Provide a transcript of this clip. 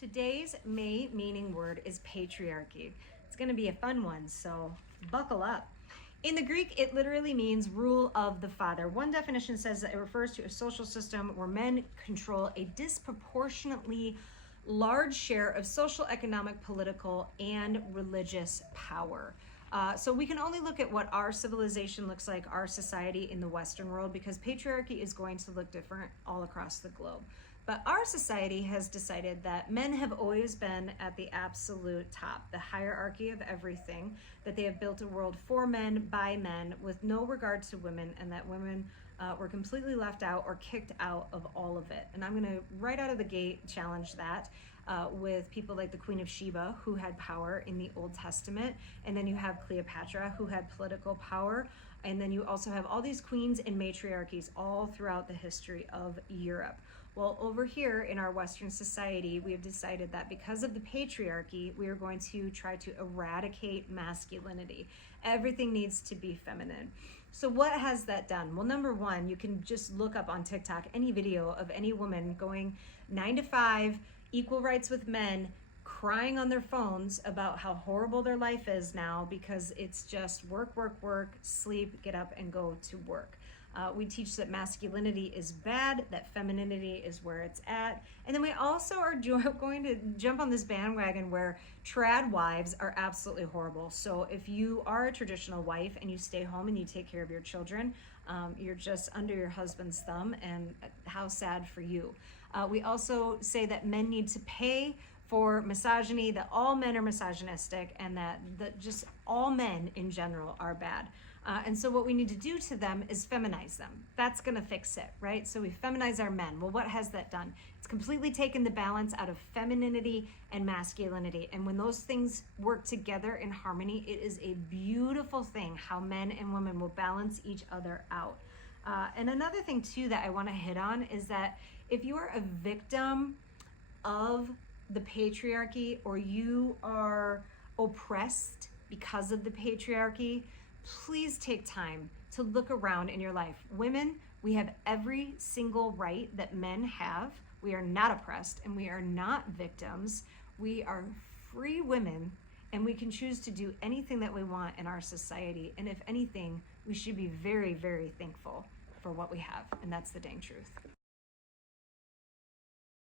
Today's main meaning word is patriarchy. It's going to be a fun one, so buckle up. In the Greek, it literally means rule of the father. One definition says that it refers to a social system where men control a disproportionately large share of social, economic, political, and religious power. So we can only look at what our civilization looks like, our society in the Western world, because patriarchy is going to look different all across the globe. But our society has decided that men have always been at the absolute top, the hierarchy of everything, that they have built a world for men, by men, with no regard to women, and that women were completely left out or kicked out of all of it. And I'm going to, right out of the gate, challenge that with people like the Queen of Sheba, who had power in the Old Testament, and then you have Cleopatra, who had political power, and then you also have all these queens and matriarchies all throughout the history of Europe. Well, over here in our Western society, we have decided that because of the patriarchy, we are going to try to eradicate masculinity. Everything needs to be feminine. So what has that done? Well, number one, you can just look up on TikTok any video of any woman going 9 to 5, equal rights with men, crying on their phones about how horrible their life is now because it's just work, work, work, sleep, get up and go to work. We teach that masculinity is bad, that femininity is where it's at. And then we also are going to jump on this bandwagon where trad wives are absolutely horrible. So if you are a traditional wife and you stay home and you take care of your children, you're just under your husband's thumb, and how sad for you. We also say that men need to pay for misogyny, that all men are misogynistic, and that just all men in general are bad. And so what we need to do to them is feminize them. That's gonna fix it, right? So we feminize our men. Well, what has that done? It's completely taken the balance out of femininity and masculinity. And when those things work together in harmony, it is a beautiful thing how men and women will balance each other out. And another thing too that I wanna hit on is that if you are a victim of the patriarchy, or you are oppressed because of the patriarchy, please take time to look around in your life. Women, we have every single right that men have. We are not oppressed and we are not victims. We are free women, and we can choose to do anything that we want in our society. And if anything, we should be very, very thankful for what we have. And that's the dang truth.